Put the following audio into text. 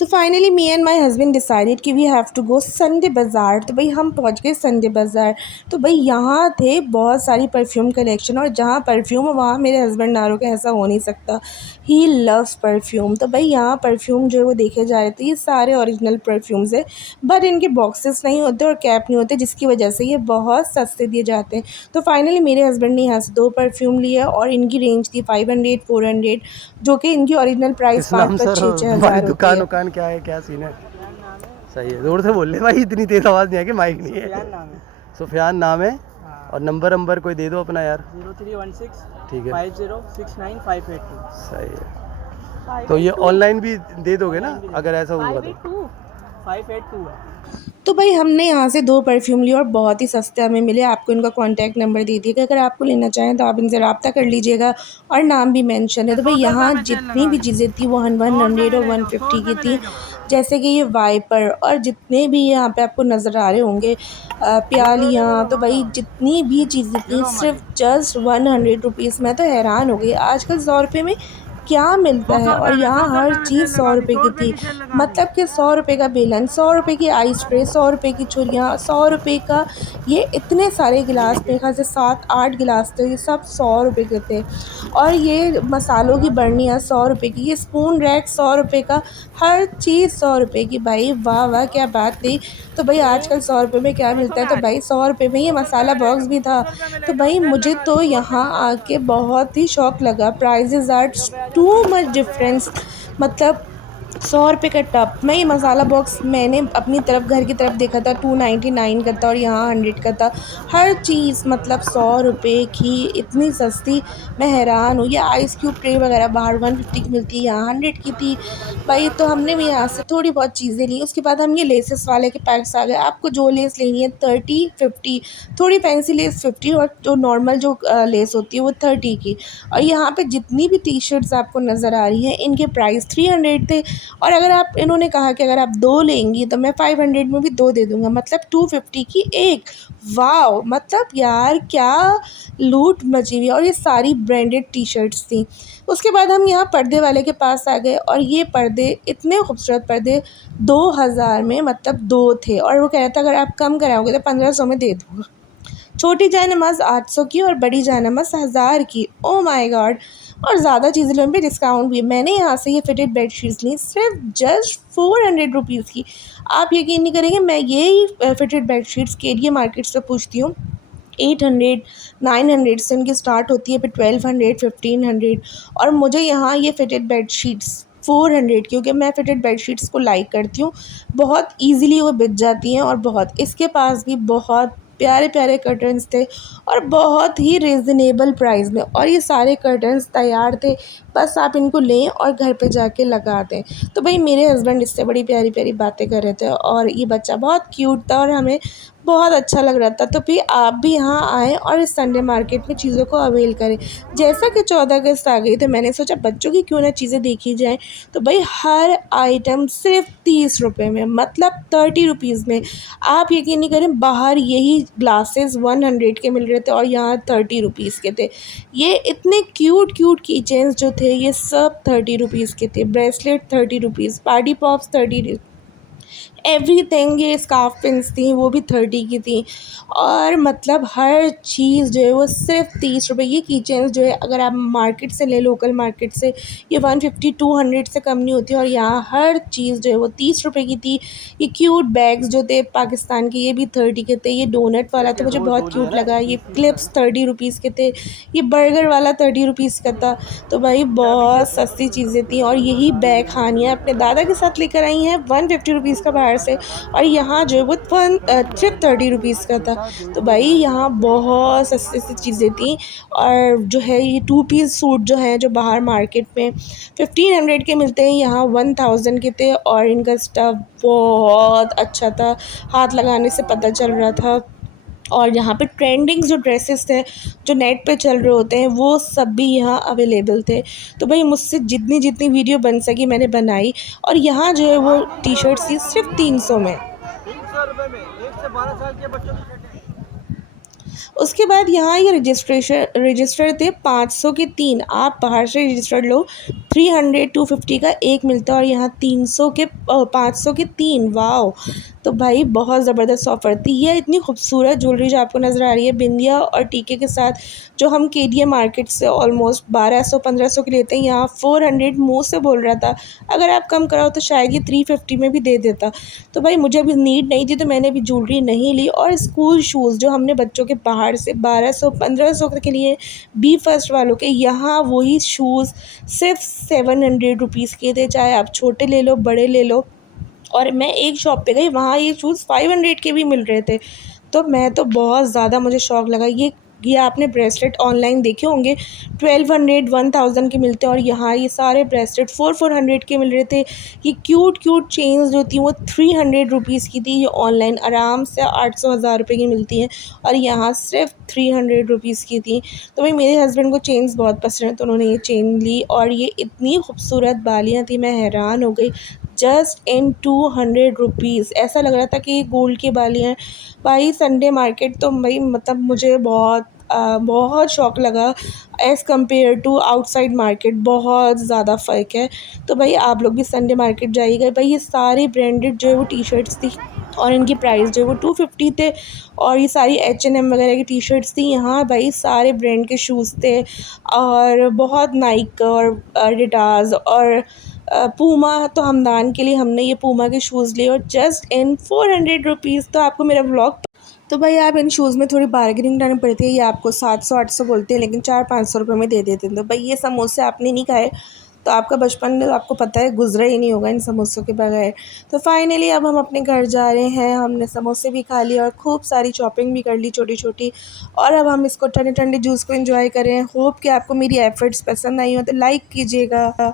तो finally me and my husband decided कि we have to go Sunday बाज़ार। तो भाई हम पहुंच गए संडे बाज़ार। तो भाई यहाँ थे बहुत सारी परफ्यूम कलेक्शन, और जहाँ परफ्यूम है वहाँ मेरे हस्बैंड ना रुके, ऐसा हो नहीं सकता। He loves perfume. तो भाई यहाँ परफ्यूम जो है वो देखे जा रहे थे, ये सारे ओरिजिनल परफ्यूम्स है, बट इनके बॉक्सेस नहीं होते और कैप नहीं होते, जिसकी वजह से ये बहुत सस्ते दिए जाते हैं। तो फाइनली मेरे हस्बैंड ने यहाँ से 2 परफ्यूम लिया और इनकी रेंज थी 500 400, जो कि इनकी ओरिजिनल प्राइस इस्लाम 5-5 सर, 6-6 तुम्हारी हज़ार होती दुकान है। उकान क्या है, क्या सीन है? सही है, जोर से बोल ले भाई, इतनी तेज आवाज़ नहीं है कि माइक नहीं है। सुफियान नाम है। और नंबर कोई दे दो अपना यार। 0316 ठीक है, 5069582। सही है। तो ये ऑनलाइन भी दे दोगे ना अगर ऐसा होगा तो? 582 है। तो भाई हमने यहाँ से 2 परफ्यूम लिए और बहुत ही सस्ते हमें मिले। आपको इनका कॉन्टैक्ट नंबर दे दिएगा, अगर आपको लेना चाहें तो आप इनसे रब्ता कर लीजिएगा, और नाम भी मेंशन है। तो भाई यहाँ जितनी भी चीज़ें थी वो 100 और 150 की थी, जैसे कि ये वाइपर, और जितने भी यहाँ पे आपको नज़र आ रहे होंगे प्यालियाँ। तो भाई जितनी भी चीज़ें थी सिर्फ जस्ट 100 रुपीज़। मैं तो हैरान हो गई, आजकल 100 रुपये में क्या मिलता है। और यहाँ हर चीज़ 100 रुपये की थी, मतलब कि 100 रुपये का बेलन, 100 रुपये की आइस ट्रे, 100 रुपये की छुरियाँ, 100 रुपये का ये इतने सारे गिलास, मेरे ख्याल से 7-8 गिलास थे, ये सब 100 रुपये के थे। और ये मसालों की बर्नियाँ 100 रुपये की, ये स्पून रैक 100 रुपये का, हर चीज़ 100 रुपये की। भाई वाह वाह, क्या बात थी। तो भाई आजकल 100 रुपये में क्या मिलता है, तो भाई 100 रुपये में ये मसाला बॉक्स भी था। तो भाई मुझे तो यहाँ आके बहुत ही शौक लगा, prices are too much difference. मतलब 100 रुपये का टब, मैं ये मसाला बॉक्स मैंने अपनी तरफ घर की तरफ देखा था 299 का था, और यहाँ 100 का था। हर चीज़ मतलब 100 रुपये की, इतनी सस्ती, मैं हैरान हूँ। ये आइस क्यूब ट्रे वगैरह बाहर 150 की मिलती है, यहाँ 100 की थी। भाई तो हमने भी यहाँ से थोड़ी बहुत चीज़ें ली। उसके बाद हम ये लेसेस वाले के पैक्स आ गए। आपको जो लेस लेनी है 30-50, थोड़ी फैंसी लेस 50, और जो नॉर्मल जो लेस होती है वो 30 की। और यहाँ पे जितनी भी टी शर्ट्स आपको नज़र आ रही हैं, इनके प्राइस 300 थे। और अगर आप, इन्होंने कहा कि अगर आप 2 लेंगी तो मैं 500 में भी 2 दे दूँगा, मतलब 250 की एक। वाओ, मतलब यार क्या लूट मची हुई है। और ये सारी ब्रांडेड टी शर्ट्स थी। उसके बाद हम यहाँ पर्दे वाले के पास आ गए, और ये पर्दे, इतने खूबसूरत पर्दे 2000 में, मतलब 2 थे, और वो कह रहा था अगर आप कम कराओगे तो 1500 में दे दूँगा। छोटी जाए नमाज़ 800 की और बड़ी जाए नमाज़ 1000 की। Oh my God. और ज़्यादा चीज़ें लेने पे डिस्काउंट भी। मैंने यहाँ से ये फिटेड बेडशीट्स ली सिर्फ जस्ट 400 रुपीज़ की। आप यकीन नहीं करेंगे, मैं यही फिटेड बेडशीट्स के लिए मार्केट से पूछती हूँ 800 900 से उनकी स्टार्ट होती है, फिर 1200 1500। और मुझे यहाँ ये फिटेड बेडशीट्स 400, क्योंकि मैं फिटेड बेडशीट्स को लाइक करती हूँ, बहुत इजीली वो बिक जाती हैं। और बहुत, इसके पास भी बहुत प्यारे प्यारे कर्टन्स थे, और बहुत ही रिजनेबल प्राइस में, और ये सारे कर्टन्स तैयार थे, बस आप इनको लें और घर पे जाके लगा दें। तो भाई मेरे हस्बैंड इससे बड़ी प्यारी प्यारी बातें कर रहे थे, और ये बच्चा बहुत क्यूट था, और हमें बहुत अच्छा लग रहा था। तो फिर आप भी यहाँ आएँ और इस संडे मार्केट में चीज़ों को अवेल करें। जैसा कि 14 अगस्त आ गई, तो मैंने सोचा बच्चों की क्यों ना चीज़ें देखी जाएँ। तो भाई हर आइटम सिर्फ 30 रुपये में, मतलब 30 रुपीज़ में। आप यकीन नहीं करें, बाहर यही ग्लासेस 100 के मिल रहे थे, और यहाँ 30 रुपीज़ के थे। ये इतने क्यूट क्यूट की चेन्स जो थे, ये सब 30 रुपीज़ के थे। Bracelet 30 rupees, party pops 30, everything, ये स्कार्फ पिन्स थी वो भी 30 की थी। और मतलब हर चीज़ जो है वो सिर्फ 30 रुपये। ये की चेन्स जो है अगर आप मार्केट से ले, लोकल मार्केट से, ये 150-200 से कम नहीं होती, और यहाँ हर चीज़ जो है वो 30 रुपये की थी। ये क्यूट बैग्स जो थे पाकिस्तान के, ये भी 30 के थे। ये डोनट वाला तो मुझे बहुत क्यूट लगा, ये क्लिप्स 30 रुपीज़ के थे। ये बर्गर वाला 30 रुपीज़ का था। तो भाई बहुत सस्ती चीज़ें थी। और यही बैग हानिया अपने दादा के साथ लेकर आई हैं 150 रुपीज़ का बाहर से, और यहाँ जो है वो सिर्फ 30 रुपीज़ का था। तो भाई यहाँ बहुत सस्ती सी चीज़ें थी। और जो है ये 2 पीस सूट जो हैं, जो बाहर मार्केट में 1500 के मिलते हैं, यहाँ 1000 के थे। और इनका स्टफ़ बहुत अच्छा था, हाथ लगाने से पता चल रहा था। और यहाँ पे ट्रेंडिंग जो ड्रेसेस थे, जो नेट पे चल रहे होते हैं, वो सब भी यहाँ अवेलेबल थे। तो भाई मुझसे जितनी जितनी वीडियो बन सकी मैंने बनाई। और यहाँ जो है वो टी शर्ट्स थी सिर्फ 300 में। 300 रुपये में 1 से 12 साल के बच्चों की शर्टें। उसके बाद यहाँ ये रजिस्टर थे 500 के 3। आप बाहर से रजिस्टर्ड लो 250 का एक मिलता है और यहाँ 500 के 3। वाओ! तो भाई बहुत ज़बरदस्त ऑफ़र थी। ये इतनी खूबसूरत ज्वेलरी जो आपको नज़र आ रही है बिंदिया और टीके के साथ, जो हम केडीएम मार्केट से ऑलमोस्ट 1200-1500 की लेते हैं, यहाँ 400 मुँह से बोल रहा था। अगर आप कम कराओ तो शायद ये 350 में भी दे देता। तो भाई मुझे अभी नीड नहीं थी तो मैंने अभी ज्वेलरी नहीं ली। और स्कूल शूज़ जो हमने बच्चों के बाहर से 1200-1500 के लिए, बी फर्स्ट वालों के, यहाँ वही शूज़ सिर्फ 700 रुपीज़ के थे, चाहे आप छोटे ले लो बड़े ले लो। और मैं एक शॉप पे गई, वहाँ ये शूज़ 500 के भी मिल रहे थे। तो मैं तो बहुत ज़्यादा मुझे शौक लगा। ये आपने ब्रेसलेट ऑनलाइन देखे होंगे 1200-1000 के मिलते हैं और यहाँ ये सारे ब्रेसलेट 400 के मिल रहे थे। ये क्यूट चेन्स जो थी वो 300 रुपीज़ की थी। ये ऑनलाइन आराम से 800-1000 रुपये की मिलती हैं और यहाँ सिर्फ 300 रुपीज़ की थी। तो भाई मेरे हस्बैंड को चेन्स बहुत पसंद है तो उन्होंने ये चेन ली और ये इतनी खूबसूरत बालियाँ थी, मैं हैरान हो गई। जस्ट इन 200 रुपीज़, ऐसा लग रहा था कि गोल्ड की बालियाँ हैं। भाई संडे मार्केट तो भाई मतलब मुझे बहुत शौक लगा। As compare to outside market बहुत ज़्यादा फ़र्क है। तो भाई आप लोग भी संडे मार्केट जाइएगा। भाई ये सारे ब्रांडेड जो है वो टी शर्ट्स थी और इनकी प्राइस जो है वो 250 थे। और ये सारी H&M वगैरह की टी शर्ट्स थी। यहाँ भाई सारे ब्रांड के शूज़ थे और बहुत नाइक और एडिडास और पूमा। तो हमदान के लिए हमने ये पूमा के शूज़ लिए और जस्ट इन 400 रुपीज़। तो आपको मेरा व्लॉग, तो भाई आप इन शूज़ में थोड़ी बार्गेनिंग करनी पड़ती है। ये आपको 700-800 बोलते हैं लेकिन 400-500 रुपये में दे देते हैं। तो भाई ये समोसे आपने नहीं खाए तो आपका बचपन आपको पता है गुजरा ही नहीं होगा इन समोसों के बगैर। तो फाइनली अब हम अपने घर जा रहे हैं। हमने समोसे भी खा लिए और खूब सारी शॉपिंग भी कर ली छोटी-छोटी और अब हम इसको ठंडे-ठंडे जूस को एंजॉय करें। होप कि आपको मेरी एफ़र्ट्स पसंद आई हो तो लाइक कीजिएगा।